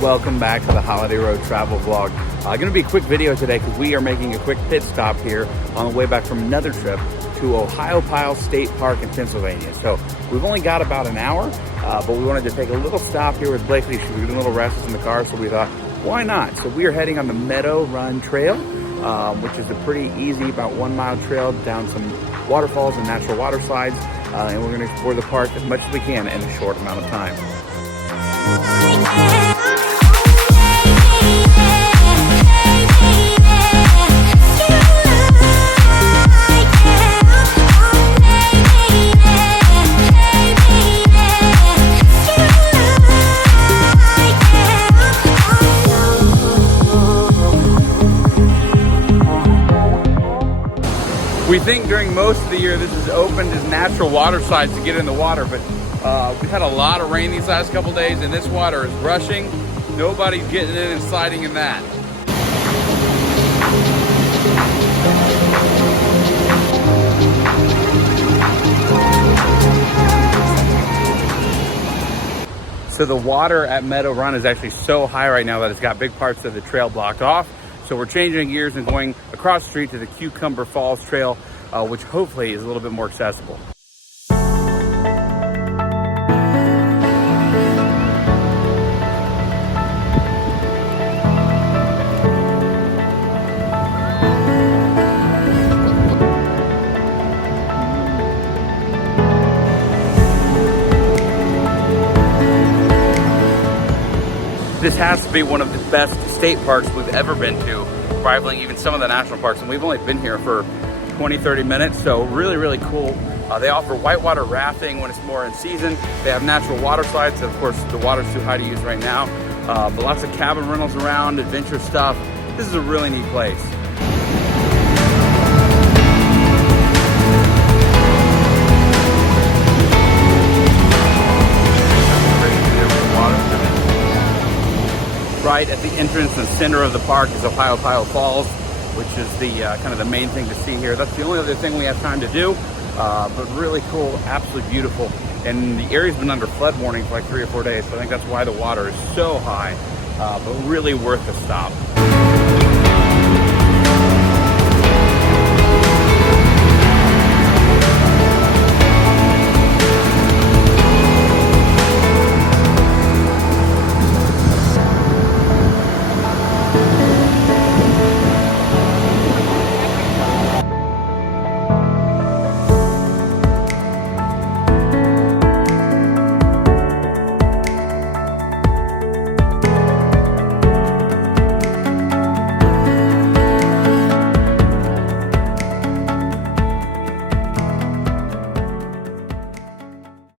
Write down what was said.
Welcome back to the Holiday Road Travel Vlog. Going to be a quick video today because we are making a quick pit stop here on the way back from another trip to Ohiopyle State Park in Pennsylvania. So we've only got about an hour, but we wanted to take a little stop here with Blakely. She was doing a little rest in the car, so we thought, why not? So we are heading on the Meadow Run Trail, which is a pretty easy, about 1 mile trail down some waterfalls and natural water slides, and we're going to explore the park as much as we can in a short amount of time. We think during most of the year this is opened as natural water slides to get in the water, but we've had a lot of rain these last couple days and this water is rushing. Nobody's getting in and sliding in that. So the water at Meadow Run is actually so high right now that it's got big parts of the trail blocked off. So we're changing gears and going across the street to the Cucumber Falls Trail, which hopefully is a little bit more accessible. This has to be one of the best state parks we've ever been to, rivaling even some of the national parks, and we've only been here for 20-30 minutes, so really, really cool. They offer whitewater rafting when it's more in season. They have natural water slides. Of course, the water's too high to use right now, but lots of cabin rentals around, adventure stuff. This is a really neat place. Right at the entrance and center of the park is Ohiopyle Falls, which is the kind of the main thing to see here. That's the only other thing we have time to do, but really cool, absolutely beautiful. And the area's been under flood warning for like 3 or 4 days, so I think that's why the water is so high, but really worth the stop.